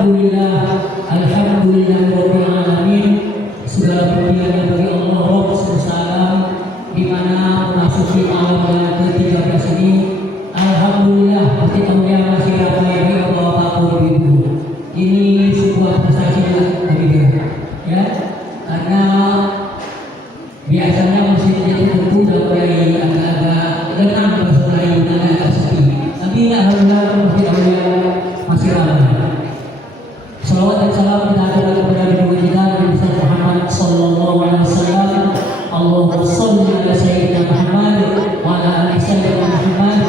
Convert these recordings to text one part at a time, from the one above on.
Alhamdulillah Rabbil Alamin. Segala pujian bagi Allah Rabb semesta alam, di mana memasuki malam bulan ke-13 ini. Alhamdulillah, pasti kemuliaan masih ramai bagi Allah Bapak Ibu. Ini sebuah prestasi bagi kita, ya, karena biasanya musim itu tentu sudah mulai agak-agak lengang, mulai agak sepi. Tapi alhamdulillah masih ramai. Salawat dan salam kita aturkan kepada Nabi kita Nabi Muhammad sallallahu alaihi wasallam. Allahumma shalli ala sayyidina Muhammad wa ala ali sayyidina Muhammad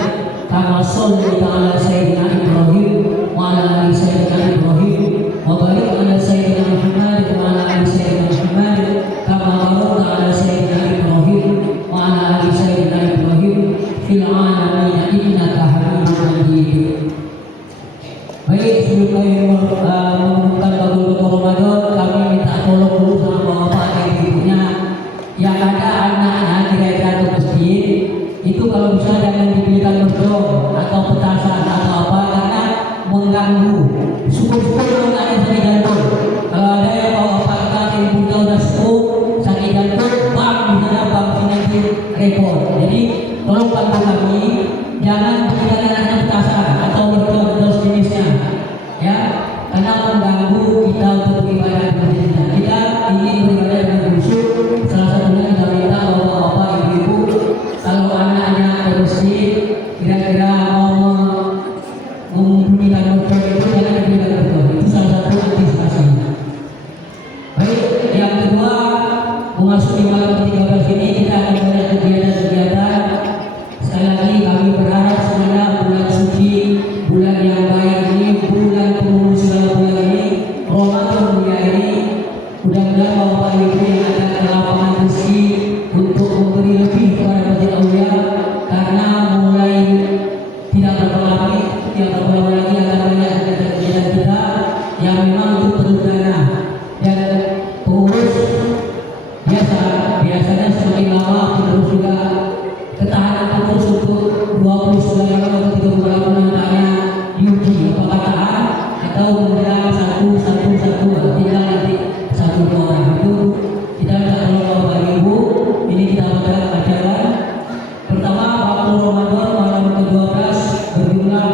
kama shallaita ala sayyidina Ibrahim wa ala ali sayyidina Ibrahim wa barik ala sayyidina Muhammad wa ala ali sayyidina Muhammad kama barakta ala sayyidina Ibrahim wa ala ali sayyidina Ibrahim fil alamin innaka Hamidum Majid. Baik, sebelum kami mengumumkan bagul Ramadan, kami minta tolong dulu sama bapak dan ibunya yang ada anaknya kira-kira ke masjid itu kalau bisa jangan diberikan bedong atau petasan atau apa, karena mengganggu. Syukur-syukur kalau nggak ada sakit jantung. Kalau ada yang bawa apa kita ibunya udah sepuh sakit jantung, bang di sana bang sini nanti repot. Jadi tolong bantu kami, jangan berikan anaknya petasan atau bedong atau sejenisnya, ya, karena mengganggu kita untuk beribadah di masjid. Kita ingin beribadah dengan khusyuk. Salah satunya kita minta bapak-bapak, ibu-ibu, kalau anaknya ke masjid kira-kira mau membunyikan bedong itu jangan diberikan bedong. Itu salah satu antisipasi. Baik, yang kedua, memasuki malam ke-13 ini kita akan banyak kegiatan-kegiatan. Sekali lagi kami berharap semoga bulan suci, bulan yang baik ini, bulan penuh segala bulan ini, Ramadan mulia ini, mudah-mudahan bapak ibu yang ada di lapangan rezeki untuk memberi lebih kepada masjid Aulia, karena mulai tidak berapa lagi akan banyak kegiatan kita yang memang itu perlu dana, dan pengurus biasanya semakin lama terus juga ketahanan pengurus untuk 29 atau 30 bulan tanya diuji apakah tahan atau kemudian satu tinggal nanti satu dua orang. Itu kita minta tolong bapak ibu. Ini kita adakan acara pertama waktu Ramadan malam ke-12 berjumlah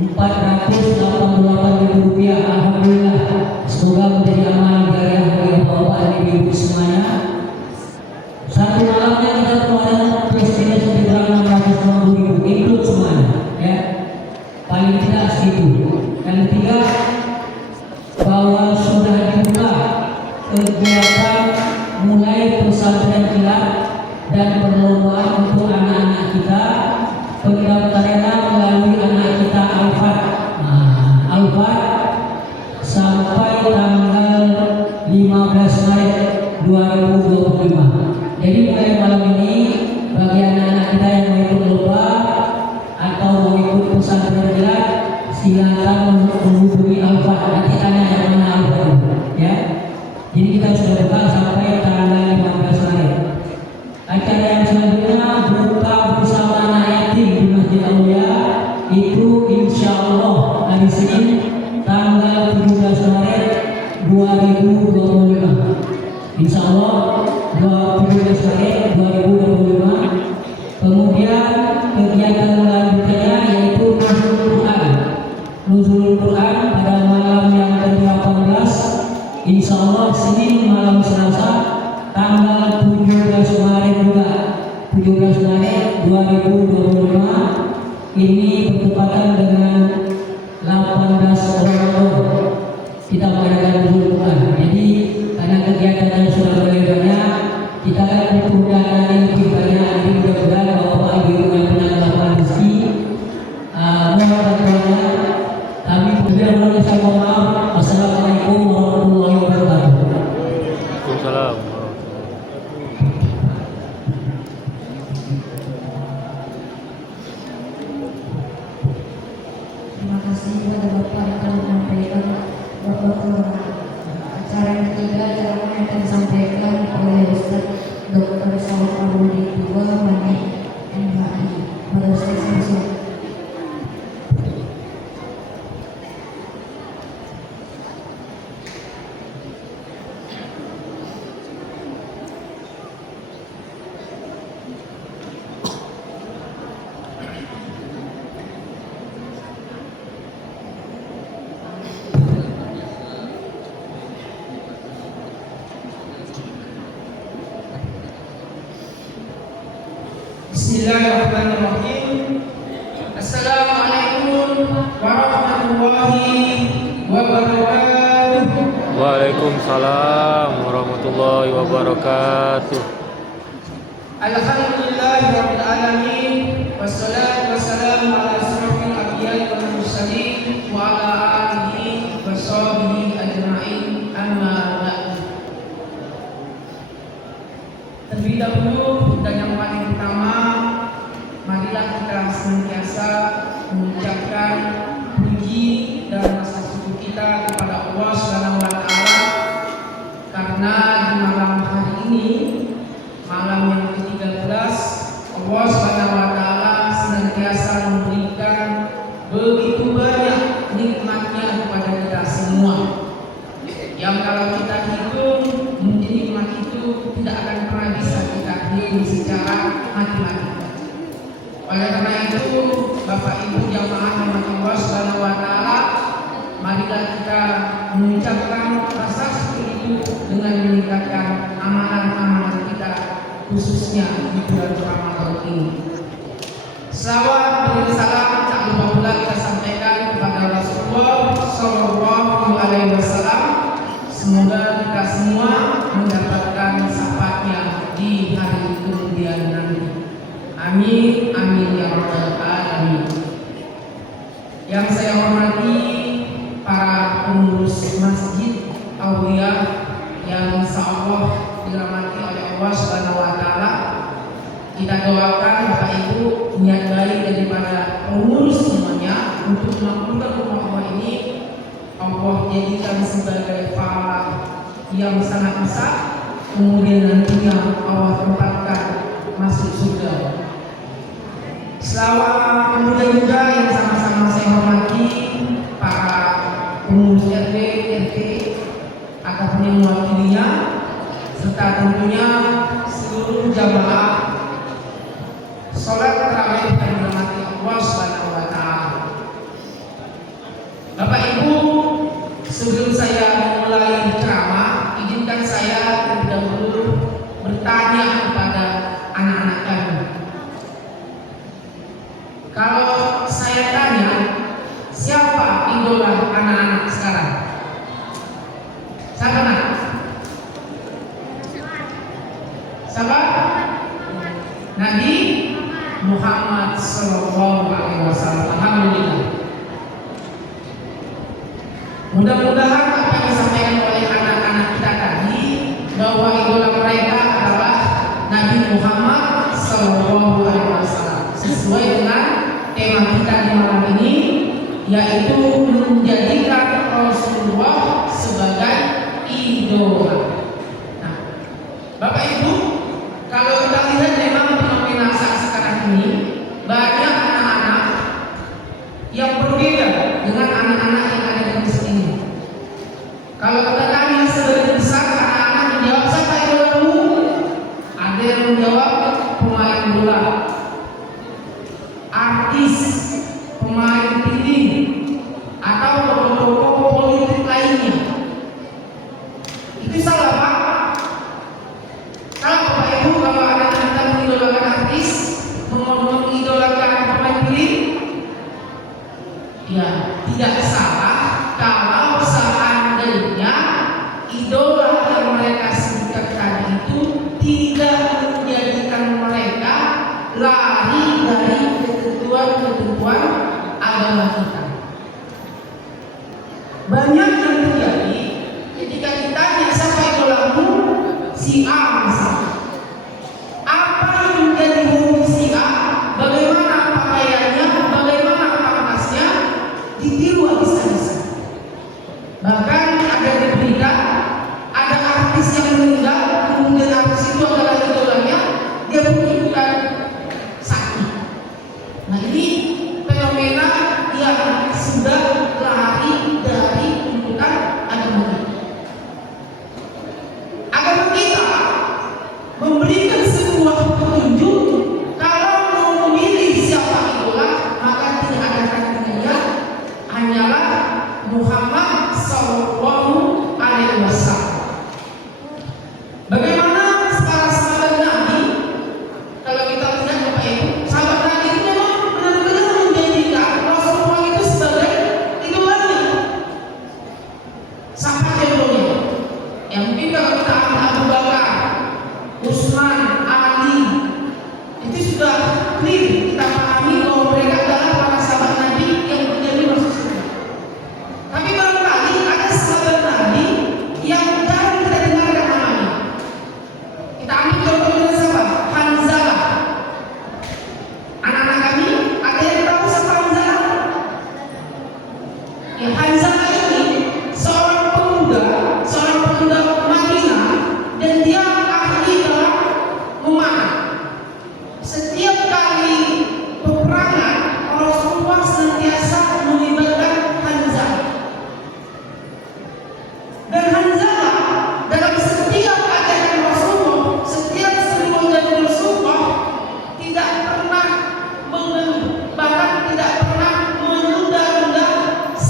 Rp488.000. Alhamdulillah, semoga menjadi amal jariah bagi bapak dan ibu semuanya. Satu malamnya kita keluarin presiden sekitar 650.000, include semuanya, ya, paling tidak segitu. Yang ketiga, bahwa sudah dibuka kegiatan mulai pesantren kilat dan perlombaan untuk anak-anak kita. Pendaftarannya melalui anak kita Alfat sampai tanggal 15 Maret 2025. Jadi mulai malam ini bagi anak-anak kita yang mau ikut lomba atau mau ikut pesantren kilat, silakan menghubungi Alfat. Nanti tanya yang mana Alfat, ya. Jadi kita sudah buka sampai tanggal 15 Maret. Acara yang selanjutnya buka bersama anak yatim di Masjid Aulia, itu insya Allah hari Senin tanggal 17 Maret 2025. Insya Allah 17 Maret 2025. Kemudian kegiatan selanjutnya yaitu Nuzul Quran pada malam yang ke-18, insya Allah Senin malam Selasa tanggal 17 Maret juga, 17 Maret 2025. Ini bertepatan dengan 18 Ramadan kita mengadakan Nuzul Quran. Jadi karena kegiatannya sudah mulai banyak, kita butuh dana yang lebih banyak. Jadi mudah-mudahan bapak ibu yang punya lapangan rezeki mohon bantuannya. Kami kemudian mohon maaf. Assalamualaikum warahmatullahi wabarakatuh. Waalaikumsalam. Terima kasih kepada Bapak yang telah menyampaikan acara yang ketiga, acara yang akan disampaikan oleh Ustaz Dr. Saud Arwudi II Mani MHI. Pada Ustaz Samsul. Bismillahirrahmanirrahim. Assalamualaikum warahmatullahi wabarakatuh. Waalaikumsalam warahmatullahi wabarakatuh. Alhamdulillahirabbil alamin. Wassalatu wassalamu ala asyrofil anbiya'i wal mursalin wa ala alihi wa sahbihi ajma'in. Amma ba'du. Terlebih dahulu dan yang paling utama, marilah kita senantiasa mengucapkan puji dan rasa syukur kita kepada Allah Subhanahu wa taala karena di malam hari ini, malam yang ke-13, Allah Subhanahu wa taala senantiasa memberikan begitu banyak nikmatnya kepada kita semua. Yang kalau kita hitung, mungkin nikmat itu tidak akan pernah bisa kita hitung secara matematika. Oleh karena itu, Bapak Ibu jamaah rahmat Allah Subhanahu wa taala, marilah kita mengucapkan rasa syukur itu dengan meningkatkan amalan-amalan kita, khususnya di bulan Ramadan ini. Salawat dan salam tak lupa pula kita sampaikan kepada Rasulullah Sallallahu Alaihi Wasallam. Semoga kita semua mendapatkan syafaatnya di hari kemudian nanti. Amin, amin ya rabbal alamin. Yang saya hormati para pengurus Masjid Aulia yang insyaallah dirahmati oleh Allah Subhanahu wa taala. Kita doakan Bapak Ibu niat baik daripada pengurus semuanya untuk melakukan rumah Allah ini Allah jadikan sebagai pahala yang sangat besar, kemudian nantinya Allah tempatkan masuk surga. Selawat kemudian juga yang sama-sama saya hormati para pengurus RW, RT, ataupun yang mewakilinya, serta tentunya seluruh jamaah sholat tarawih yang dirahmati Allah Subhanahu wa taala. Bapak Ibu, sebelum saya memulai ceramah, izinkan saya terlebih dahulu bertanya kepada anak-anak kami. Kalau saya tanya, siapa idola anak-anak sekarang? Siapa nak? Siapa? Nabi Muhammad Sallallahu Alaihi Wasallam. Alhamdulillah. Mudah-mudahan apa yang disampaikan oleh anak-anak kita tadi, bahwa idola mereka adalah Nabi Muhammad Sallallahu Alaihi Wasallam, sesuai dengan tema kita di malam ini, yaitu menjadikan Rasulullah sebagai idola. Nah, Bapak Ibu, kalau kita lihat memang fenomena saat sekarang ini banyak anak-anak yang berbeda dengan anak-anak yang ada di masjid ini. Kalau kita tanya sebagian besar anak-anak menjawab siapa idolamu, ada yang menjawab pemain bola, artis, pemain TV, atau tokoh-tokoh politik lainnya. Itu salah Pak. Salah Bapak Ibu kalau ada kita mengidolakan artis, mengidolakan pemain TV. Ya, tidak salah kalau seandainya idola yang mereka sebutkan tadi itu tidak menjadikan mereka lari dari ketentuan-ketentuan agama kita. Banyak yang terjadi ketika ditanya siapa idolamu, si A misalnya. Apa yang menjadi hobi si A, bagaimana pakaiannya, bagaimana pakaiannya, ditiru habis-habisan. Bahkan ada di berita, ada artis yang meninggal, kemudian artis itu adalah idolanya, dia pun ikutan sakit. Nah ini fenomena yang sudah lari dari tuntutan agama kita. Agama kita memberikan sebuah petunjuk, kalau mau memilih siapa idola, maka tidak ada kandungannya, hanyalah Muhammad SAW.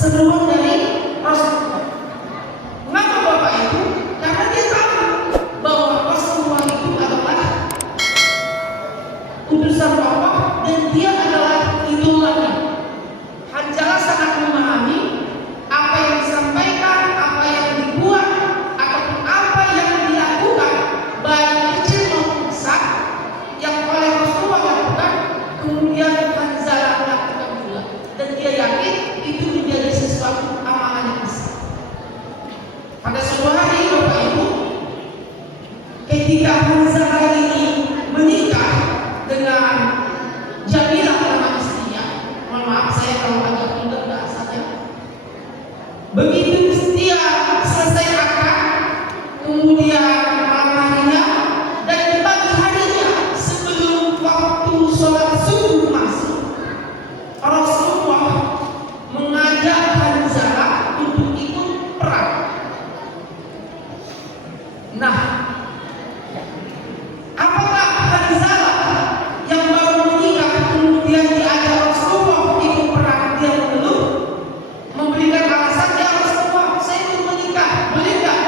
seruan dari Rasulullah. Mengapa Bapak Ibu? Karena dia tahu bahwa Rasulullah itu adalah utusan Allah dan dia adalah idolanya. Hanzalah sangat memahami apa yang disampaikan, apa yang dibuat, ataupun apa yang dilakukan, baik kecil maupun besar, yang oleh Rasulullah lakukan, kemudian Hanzalah lakukan pula. Dan dia yakin itu menjadi sesuatu amalan yang besar. Pada suatu hari Bapak Ibu, ketika Hanzalah ini menikah dengan Jamilah nama istrinya, mohon maaf saya kalau agak pintar bahasanya. Begitu dia selesai akad, kemudian malam harinya dan di pagi harinya sebelum waktu sholat subuh masuk, Rasulullah mengajak Hanzalah untuk ikut perang. Nah, apakah Hanzalah yang baru menikah kemudian diajak Rasulullah ikut perang, dia mengeluh, memberikan alasan, ya Rasulullah saya belum menikah, boleh nggak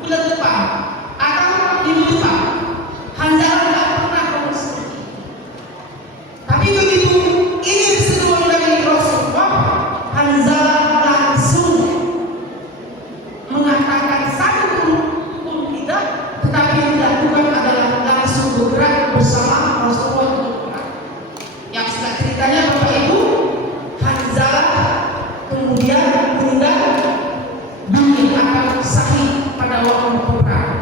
bulan depan atau minggu depan? Hanzalah nggak pernah ngomong seperti itu. Tapi begitu ini seruan dari Rasulullah, Hanzalah langsung mengatakan satu pun tidak, tetapi yang dilakukan adalah langsung bergerak bersama Rasulullah untuk perang. Yang setelah ceritanya Bapak Ibu, Hanzalah kemudian meninggal dunia akan sahih pada waktu perang.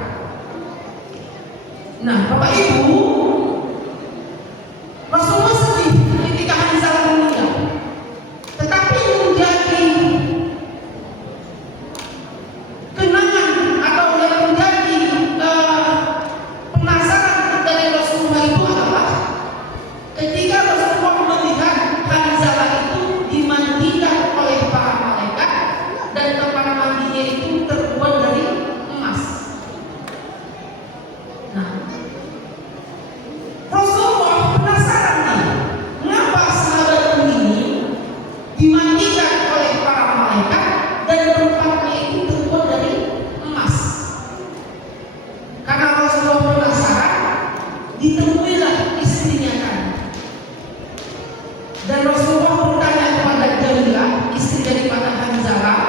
Nah Bapak Ibu, Rasulullah sedih ketika Hanzalah meninggal, tetapi menjadi kenangan atau yang menjadi penasaran dari Rasulullah itu adalah ketika Rasulullah melihat Hanzalah itu dimandikan oleh para malaikat dan tempat mandinya itu terbuat dari emas. Nah, Rasulullah penasaran nih, mengapa sahabat ini dimandikan oleh para malaikat dan tempatnya itu terbuat dari emas. Karena Rasulullah penasaran, ditemuilah istrinya kan. Dan Rasulullah bertanya kepada Jamilah, istri daripada Hanzalah.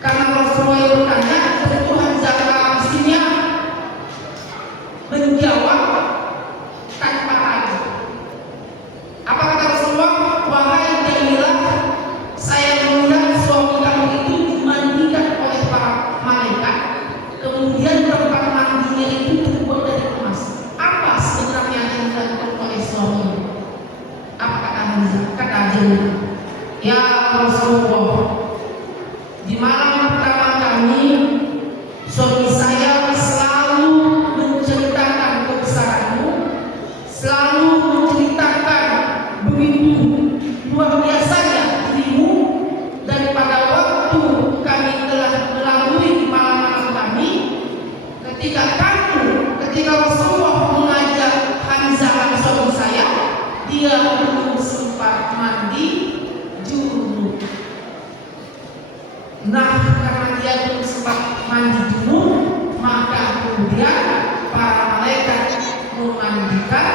Karena Rasulullah bertanya, tentu Hanzalah istrinya menjawab tanpa ragu. Apa kata Rasulullah? Wahai Jamilah, saya melihat suami kamu itu dimandikan oleh para malaikat, kemudian tempat mandinya itu terbuat dari emas. Apa sebenarnya yang dilakukan oleh suami? Apa kata Hanzalah? Kata Jamilah, ya Rasulullah, di malam pertama kami, suami saya selalu menceritakan kebesaranmu, selalu menceritakan begitu luar biasanya dirimu, dan pada waktu kami telah melalui malam-malam kami, ketika Rasulullah mengajak Hanzalah suami saya, dia belum sempat mandi junub. Nah, karena dia belum sempat mandi junub, maka kemudian para malaikat memandikan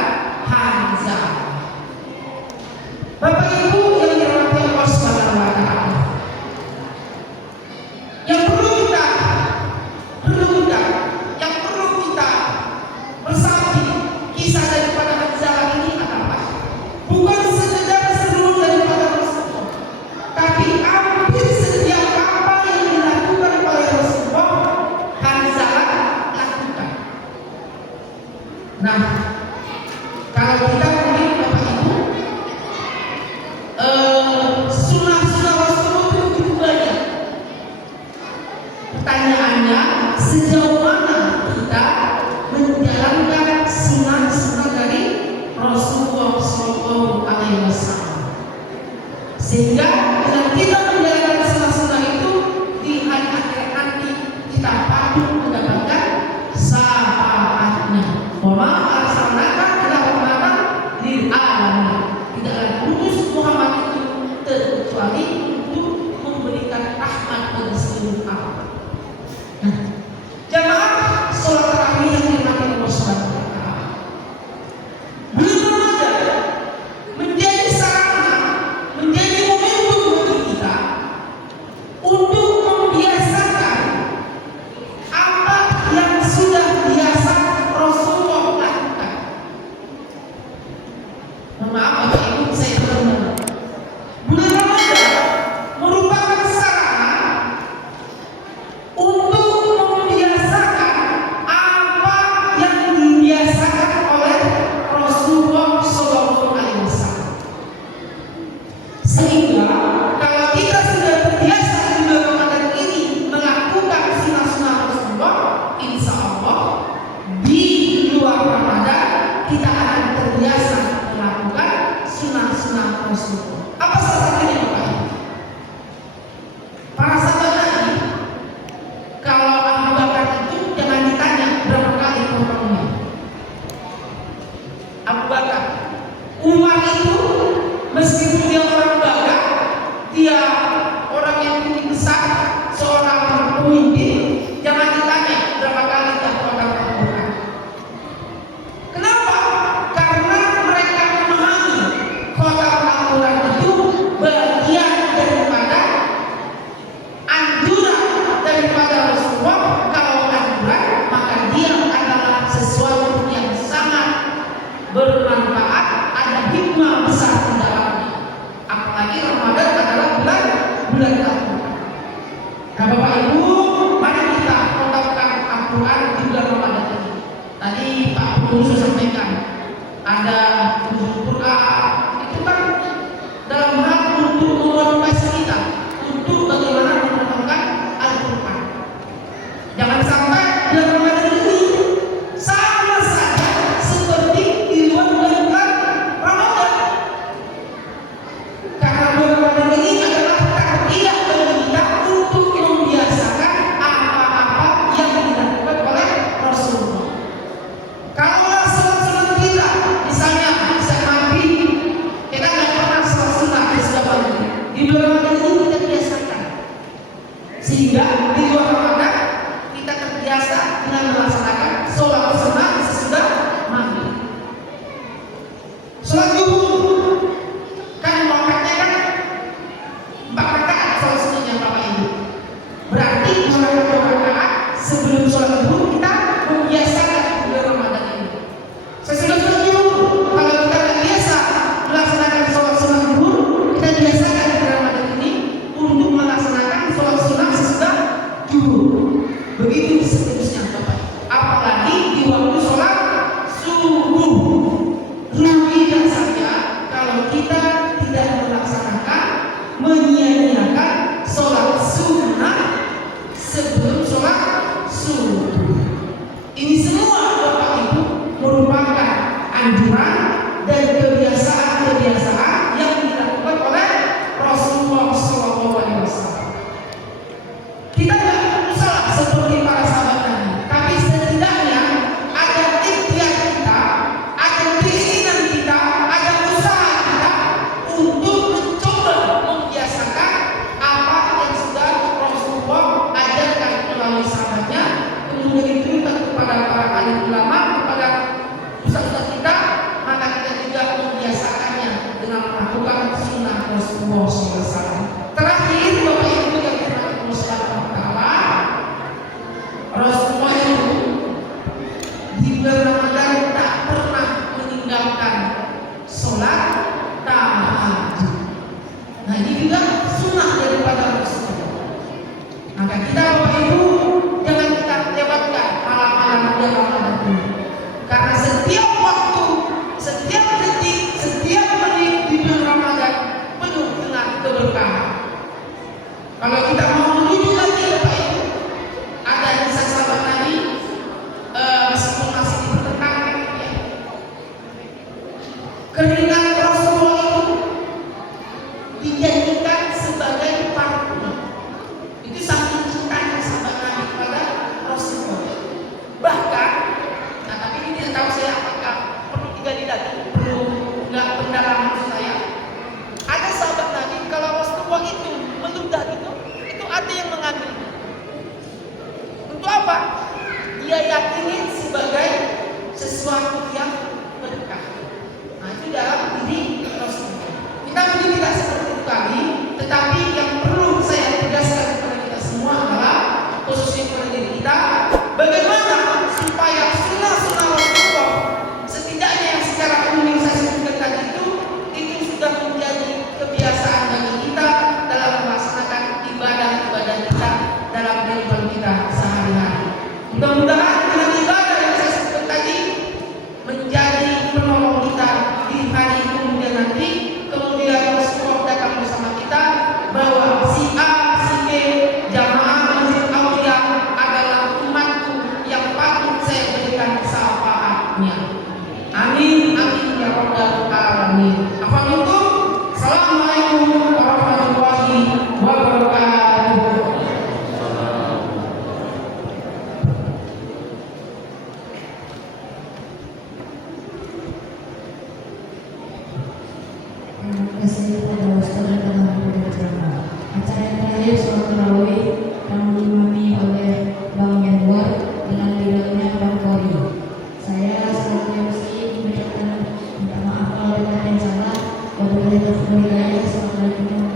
Hanzalah. Bapak Ibu yang dirahmati Allah Subhanahu wa taala, yang perlu kita bersaksi kisah daripada Hanzalah ini adalah bukan sekedar seruan daripada Rasulullah, tapi hampir setiap apa yang dilakukan oleh Rasulullah, Hanzalah lakukan. Nah, kalau kita melihat Bapak Ibu, sunnah-sunnah Rasulullah itu begitu banyak. Pertanyaannya, sejauh mana kita menjalankan sunnah-sunnah dari Rasulullah SAW, sehingga dengan kita menjalankan sunnah-sunnah itu di hari akhir nanti kita patut mendapatkan syafaatnya. Wa arsalnaka illa rahmatan lil alamin. Tidaklah diutus Muhammad itu terkecuali dia orang yang tinggi besar, seorang pemimpin, jangan ditanya berapa kali dia khotam Al-Quran. Kenapa? Karena mereka memahami khotam Al-Quran itu bagian daripada anjuran daripada Rasulullah. Kalau anjuran, maka dia adalah sesuatu yang sangat bermanfaat, ada hikmah besar di dalamnya. Apalagi Ramadan adalah bulan Al-Quran. Nah, Bapak Ibu, mari kita khotamkan Al-Quran di bulan Ramadan ini. Tadi Pak Guru sudah sampaikan ada Quran, itu kan dalam hal untuk memotivasi kita untuk bagaimana mengkhotamkan Al-Quran. Jangan sampai bulan Ramadan ini sama saja seperti di luar bulan Ramadan. Karena bulan Ramadan ini adalah tarbiyah bagi kita untuk membiasakan apa-apa yang dilakukan oleh Rasulullah. Kalau sholat-sholat kita, misalnya saya mandi, kita nggak pernah sholat sunnah di bulan Ramadan ini kita biasakan, sehingga di luar Ramadan kita terbiasa dengan melaksanakan sholat sunnah sesudah mandi. Sholat zuhur kan waktunya kan 4 rakaat sholat sunnahnya Bapak Ibu. Berarti 2 rakaat sebelum sholat zuhur kita membiasakan di bulan Ramadan ini. Sesudah sholat zuhur, kalau kita tidak biasa melaksanakan sholat sunnah zuhur, kita biasakan di Ramadan ini untuk melaksanakan sholat sunnah sesudah zuhur. Begitu seterusnya Bapak. Apalagi di waktu sholat subuh. Ruginya saja kalau kita tidak melaksanakan, menyia-nyiakan sholat sunnah sebelum sholat subuh. Ini semua Bapak Ibu merupakan anjuran dan kebiasaan-kebiasaan yang dilakukan oleh Rasulullah SAW. Kita tidak salah seperti para sahabat Nabi, tapi setidaknya ada ikhtiar kita, ada keinginan kita, ada usaha kita untuk mencoba membiasakan apa yang sudah Rasulullah ajarkan melalui sahabatnya, kemudian diturunkan kepada para alim ulama, kepada ustaz-ustaz kita, maka kita juga membiasakannya dengan melakukan sunnah Rasulullah SAW. Terakhir Bapak Ibu yang dirahmati Allah Subhanahu wa Ta'ala, Rasulullah itu di bulan Ramadan tak pernah meninggalkan sholat tahajud. Nah, ini juga sunnah daripada Rasulullah. Maka kita Bapak Ibu jangan kita lewatkan malam-malam bulan Ramadan ini. Karena setiap waktu, setiap detik, setiap menit di bulan Ramadan penuh dengan keberkahan. Kalau kita mau menuju lagi Bapak Ibu, ada kisah sahabat Nabi, meskipun masih dipertentangkan ya. Keringat Rasulullah itu dijadikan sebagai parfum. Itu saking cintanya sahabat Nabi kepada Rasulullah. Bahkan, nah tapi ini tidak tahu saya apakah perlu digali lagi, perlu nggak pendalaman saya. Ada sahabat Nabi kalau Rasulullah Hidayah. Assalamualaikum